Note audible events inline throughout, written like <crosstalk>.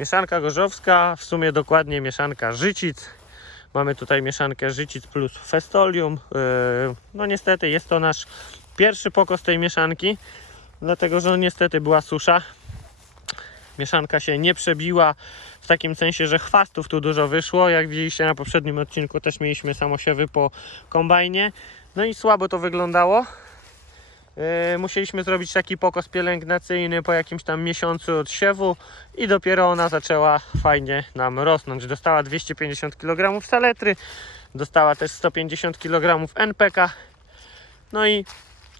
Mieszanka gorzowska, w sumie dokładnie mieszanka życic. Mamy tutaj mieszankę życic plus festolium. Yy, No niestety jest to nasz pierwszy pokos tej mieszanki, dlatego że niestety była susza. Mieszanka się nie przebiła w takim sensie, że chwastów tu dużo wyszło. Jak widzieliście na poprzednim odcinku też mieliśmy samosiewy po kombajnie. No i słabo to wyglądało. Yy, musieliśmy zrobić taki pokos pielęgnacyjny po jakimś tam miesiącu od siewu i dopiero ona zaczęła fajnie nam rosnąć. Dostała 250 kg saletry, dostała też 150 kg NPK. No i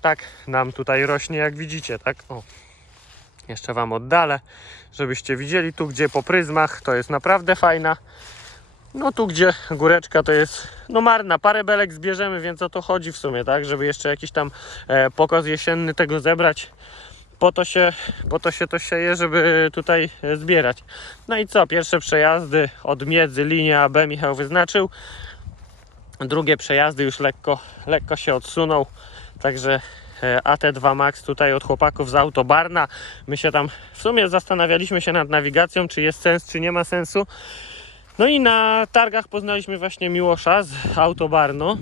tak nam tutaj rośnie, jak widzicie, tak? O. Jeszcze Wam oddalę, żebyście widzieli tu, gdzie po pryzmach to jest naprawdę fajna. No tu, gdzie góreczka to jest no marna. Parę belek zbierzemy, więc o to chodzi w sumie, tak? Żeby jeszcze jakiś tam e, pokaz jesienny tego zebrać. Po to, się, po to się to sieje, żeby tutaj e, zbierać. No i co? Pierwsze przejazdy od Miedzy, linia B Michał wyznaczył. Drugie przejazdy już lekko, lekko się odsunął. Także e, AT2 Max tutaj od chłopaków z Autobarna. My się tam w sumie zastanawialiśmy się nad nawigacją, czy jest sens, czy nie ma sensu. No i na targach poznaliśmy właśnie Miłosza z Autobarno.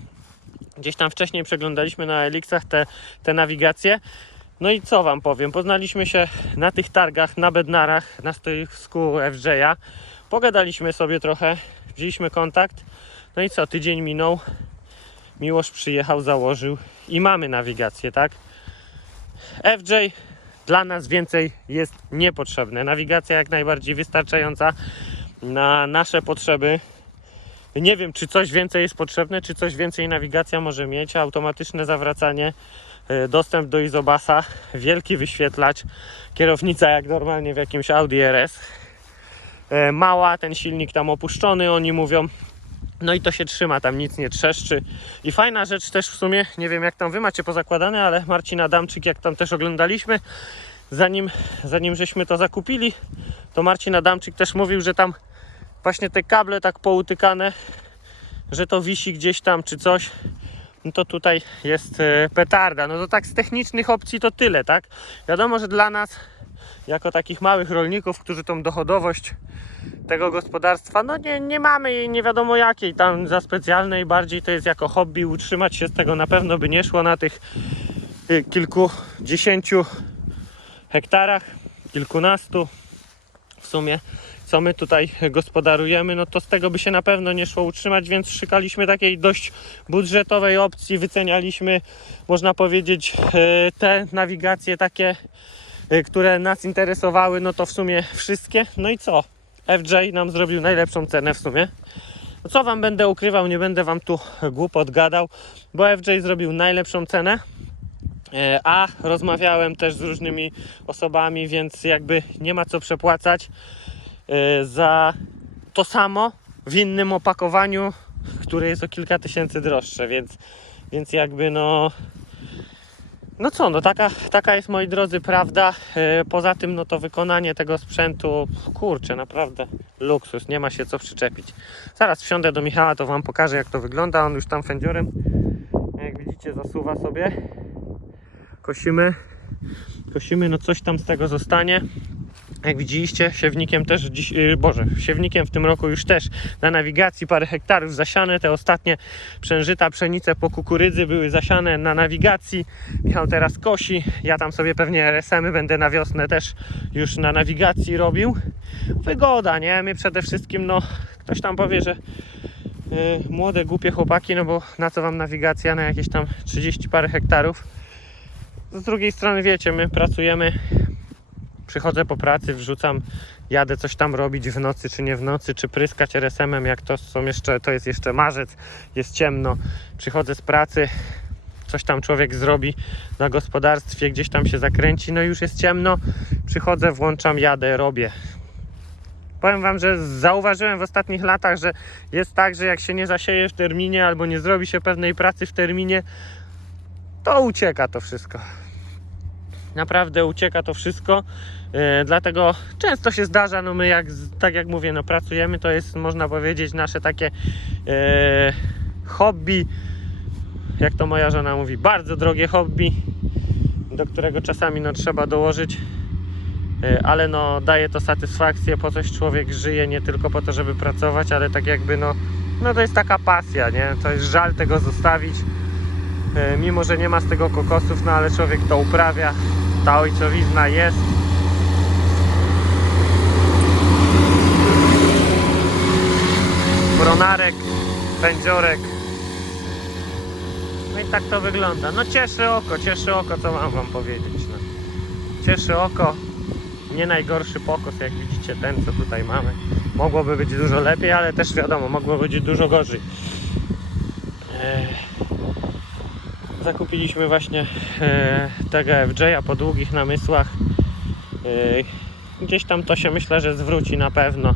Gdzieś tam wcześniej przeglądaliśmy na Elixach te, te nawigacje. No i co wam powiem? Poznaliśmy się na tych targach, na Bednarach, na stoisku FJ-a. Pogadaliśmy sobie trochę, wzięliśmy kontakt. No i co? Tydzień minął. Miłosz przyjechał, założył i mamy nawigację, tak? FJ dla nas więcej jest niepotrzebne. Nawigacja jak najbardziej wystarczająca na nasze potrzeby. Nie wiem, czy coś więcej jest potrzebne, czy coś więcej nawigacja może mieć. Automatyczne zawracanie, e, dostęp do izobasa, wielki wyświetlacz, kierownica jak normalnie w jakimś Audi RS. E, Mała, ten silnik tam opuszczony, oni mówią. No i to się trzyma, tam nic nie trzeszczy. I fajna rzecz też w sumie, nie wiem jak tam wy macie pozakładane, ale Marcin Adamczyk, jak tam też oglądaliśmy, zanim, zanim żeśmy to zakupili, to Marcin Adamczyk też mówił, że tam właśnie te kable tak poutykane, że to wisi gdzieś tam czy coś. No to tutaj jest e, petarda. No to tak z technicznych opcji to tyle, tak? Wiadomo, że dla nas, jako takich małych rolników, którzy tą dochodowość tego gospodarstwa, no nie, nie mamy jej nie wiadomo jakiej tam za specjalnej, bardziej to jest jako hobby, utrzymać się z tego na pewno by nie szło na tych y, kilkudziesięciu hektarach, kilkunastu w sumie, co my tutaj gospodarujemy, no to z tego by się na pewno nie szło utrzymać, więc szukaliśmy takiej dość budżetowej opcji, wycenialiśmy, można powiedzieć, e, te nawigacje takie, e, które nas interesowały, no to w sumie wszystkie. No i co? FJ nam zrobił najlepszą cenę w sumie. Co wam będę ukrywał, nie będę wam tu głupot gadał, bo FJ zrobił najlepszą cenę. E, A rozmawiałem też z różnymi osobami, więc jakby nie ma co przepłacać za to samo w innym opakowaniu, które jest o kilka tysięcy droższe, więc, więc jakby no. No co, no taka, taka jest moi drodzy prawda. E, Poza tym no to wykonanie tego sprzętu, kurczę, naprawdę luksus, nie ma się co przyczepić. Zaraz wsiądę do Michała, to wam pokażę jak to wygląda. On już tam fędziorem, jak widzicie, zasuwa sobie kosimy, kosimy, no coś tam z tego zostanie. Jak widzieliście, siewnikiem też dziś, yy, Boże, siewnikiem w tym roku już też na nawigacji parę hektarów zasiane. Te ostatnie przężyta pszenice po kukurydzy były zasiane na nawigacji. Michał teraz kosi. Ja tam sobie pewnie RSM-y będę na wiosnę też już na nawigacji robił. Wygoda, nie? My przede wszystkim, no, ktoś tam powie, że yy, młode, głupie chłopaki, no bo na co wam nawigacja na jakieś tam 30 parę hektarów z drugiej strony wiecie, my pracujemy, przychodzę po pracy, wrzucam, jadę coś tam robić w nocy, czy nie w nocy, czy pryskać RSM-em, jak to są jeszcze, to jest jeszcze marzec, jest ciemno, przychodzę z pracy, coś tam człowiek zrobi na gospodarstwie, gdzieś tam się zakręci, no już jest ciemno, przychodzę, włączam, jadę, robię. Powiem Wam, że zauważyłem w ostatnich latach, że jest tak, że jak się nie zasieje w terminie albo nie zrobi się pewnej pracy w terminie, to ucieka to wszystko. Naprawdę ucieka to wszystko. E, dlatego często się zdarza, no my jak, tak jak mówię, no pracujemy, to jest można powiedzieć nasze takie e, hobby, jak to moja żona mówi, bardzo drogie hobby, do którego czasami no trzeba dołożyć Y, ale no daje to satysfakcję, po coś człowiek żyje, nie tylko po to, żeby pracować, ale tak jakby no, no to jest taka pasja, nie? To jest żal tego zostawić, mimo że nie ma z tego kokosów, no ale człowiek to uprawia, ta ojcowizna jest. Bronarek, pędziorek. No i tak to wygląda. No cieszy oko, cieszy oko, co mam wam powiedzieć. No. Cieszy oko. Nie najgorszy pokos, jak widzicie, ten co tutaj mamy. Mogłoby być dużo lepiej, ale też wiadomo, mogło być dużo gorzej. Ech. Zakupiliśmy właśnie e, tego FJ-a po długich namysłach. E, gdzieś tam to się myślę, że zwróci na pewno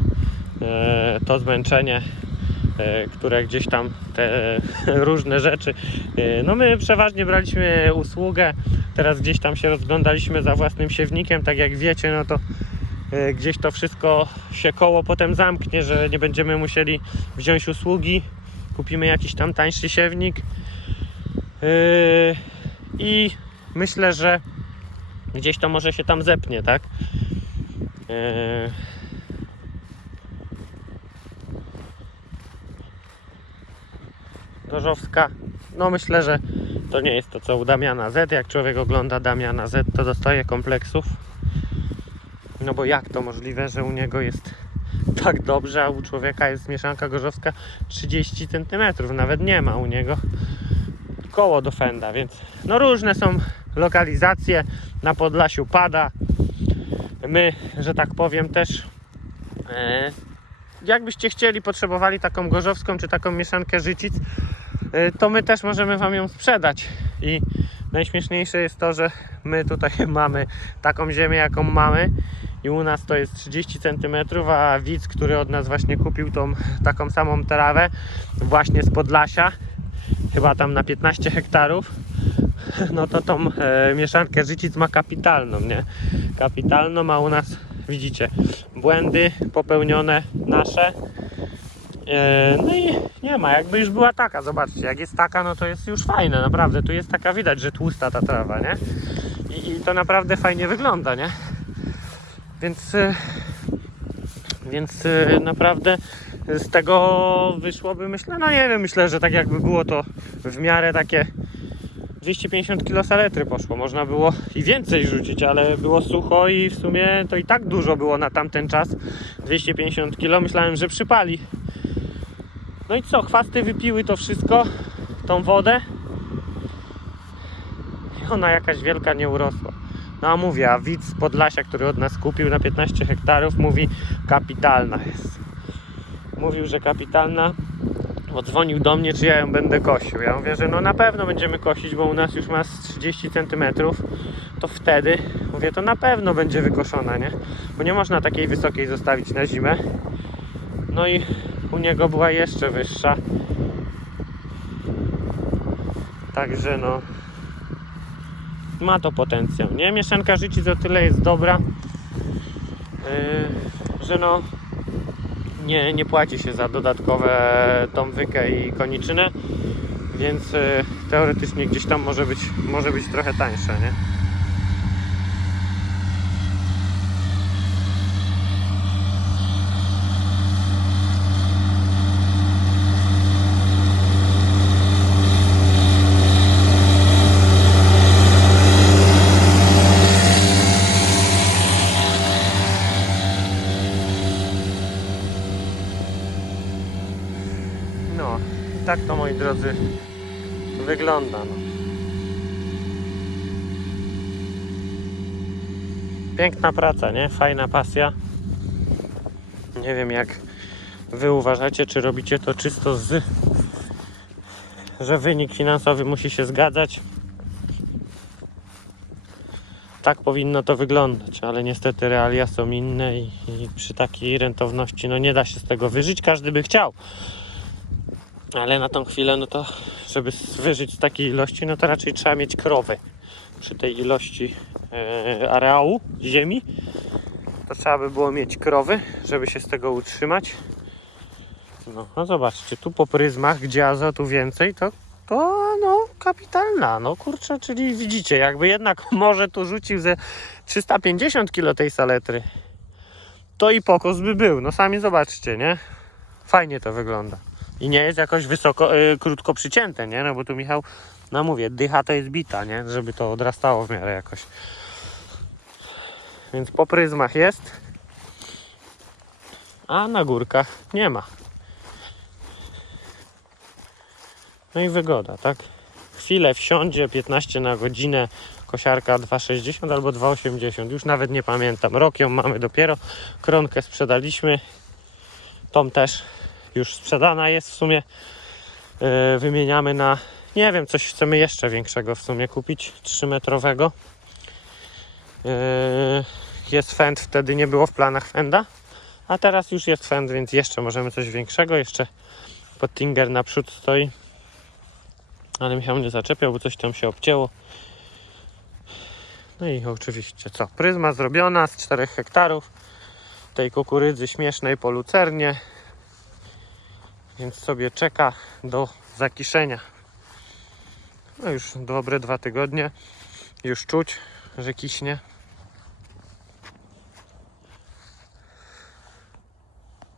e, to zmęczenie, e, które gdzieś tam te <laughs> różne rzeczy. E, no my przeważnie braliśmy usługę, teraz gdzieś tam się rozglądaliśmy za własnym siewnikiem, tak jak wiecie, no to e, gdzieś to wszystko się koło potem zamknie, że nie będziemy musieli wziąć usługi, kupimy jakiś tam tańszy siewnik. Yy, I myślę, że gdzieś to może się tam zepnie, tak? Yy. Gorzowska. No myślę, że to nie jest to co u Damiana Z. Jak człowiek ogląda Damiana Z, to dostaje kompleksów. No bo jak to możliwe, że u niego jest tak dobrze, a u człowieka jest mieszanka gorzowska 30 cm, nawet nie ma u niego koło do fenda, więc no różne są lokalizacje. Na Podlasiu pada. My, że tak powiem, też e, jakbyście chcieli, potrzebowali taką gorzowską czy taką mieszankę życic, e, to my też możemy Wam ją sprzedać. I najśmieszniejsze jest to, że my tutaj <laughs> mamy taką ziemię, jaką mamy. I u nas to jest 30 cm, a widz, który od nas właśnie kupił tą taką samą trawę, właśnie z Podlasia, chyba tam na 15 hektarów, <laughs> no to tą e, mieszankę życic ma kapitalną, nie? Kapitalną, a u nas widzicie błędy popełnione nasze. E, no i nie ma, jakby już była taka, zobaczcie, jak jest taka, no to jest już fajne, naprawdę, tu jest taka, widać, że tłusta ta trawa, nie? I, i to naprawdę fajnie wygląda, nie? Więc, e, więc e, naprawdę z tego wyszłoby, myślę, no nie wiem, myślę, że tak jakby było to w miarę takie 250 kg poszło. Można było i więcej rzucić, ale było sucho i w sumie to i tak dużo było na tamten czas. 250 kg, myślałem, że przypali. No i co, chwasty wypiły to wszystko, tą wodę. I ona jakaś wielka nie urosła. No a mówię, a widz z Podlasia, który od nas kupił na 15 hektarów, mówi kapitalna jest mówił, że kapitalna. Odzwonił do mnie, czy ja ją będę kosił. Ja mówię, że no na pewno będziemy kosić, bo u nas już ma z 30 cm. To wtedy, mówię, to na pewno będzie wykoszona, nie? Bo nie można takiej wysokiej zostawić na zimę. No i u niego była jeszcze wyższa. Także no ma to potencjał, nie? Mieszanka życic o tyle jest dobra, yy, że no nie, nie płaci się za dodatkowe tą wykę i koniczynę, więc y, teoretycznie gdzieś tam może być, może być trochę tańsze, nie? No, i tak to moi drodzy wygląda. No. Piękna praca, nie? Fajna pasja. Nie wiem jak wy uważacie, czy robicie to czysto z, że wynik finansowy musi się zgadzać. Tak powinno to wyglądać, ale niestety realia są inne i, i przy takiej rentowności no nie da się z tego wyżyć. Każdy by chciał, ale na tą chwilę, no to żeby wyżyć z takiej ilości, no to raczej trzeba mieć krowy. Przy tej ilości e, areału ziemi, to trzeba by było mieć krowy, żeby się z tego utrzymać. No, no zobaczcie, tu po pryzmach, gdzie azotu więcej, to, to no kapitalna, no kurczę, czyli widzicie, jakby jednak <laughs> może tu rzucił ze 350 kg tej saletry, to i pokos by był. No sami zobaczcie, nie? Fajnie to wygląda. I nie jest jakoś wysoko, y, krótko przycięte, nie? No bo tu Michał, no mówię, dycha to jest bita, nie? Żeby to odrastało w miarę jakoś. Więc po pryzmach jest, a na górkach nie ma. No i wygoda, tak? Chwilę wsiądzie, 15 na godzinę, kosiarka 2,60 albo 2,80, już nawet nie pamiętam. Rok ją mamy dopiero, kronkę sprzedaliśmy, tą też już sprzedana jest w sumie. Yy, wymieniamy na, nie wiem, coś chcemy jeszcze większego w sumie kupić, 3-metrowego. Yy, jest fend, wtedy nie było w planach fenda, a teraz już jest fend, więc jeszcze możemy coś większego, jeszcze Pottinger naprzód stoi. Ale Michał mnie zaczepiał, bo coś tam się obcięło. No i oczywiście co? Pryzma zrobiona z 4 hektarów tej kukurydzy śmiesznej po lucernie. Więc sobie czeka do zakiszenia. No już dobre dwa tygodnie. Już czuć, że kiśnie.